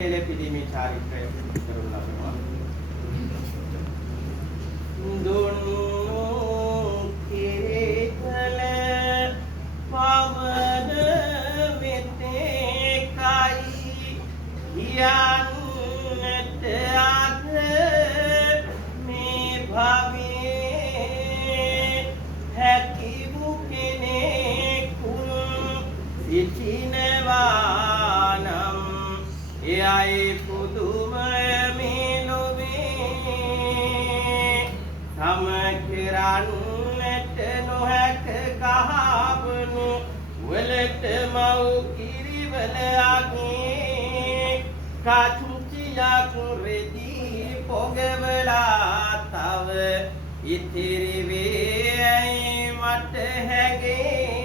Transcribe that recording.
පිළිමේ චාරිත්‍රය කරනු ලබනවා. දුන්නු කිරිතල පවන මෙතෙකයි යන්නට අද මේ භවයේ හැකි වූ කෙනෙකුන් සිටිනවා නම් එයයි පුදුමය මේ ලොවේ සම කරන්නට නොහැක කහවණු වලට මව් කිරිවල අගේ කචුචියක් රෙදි පොගවලා තව ඉතිරි වේ මට හැගේ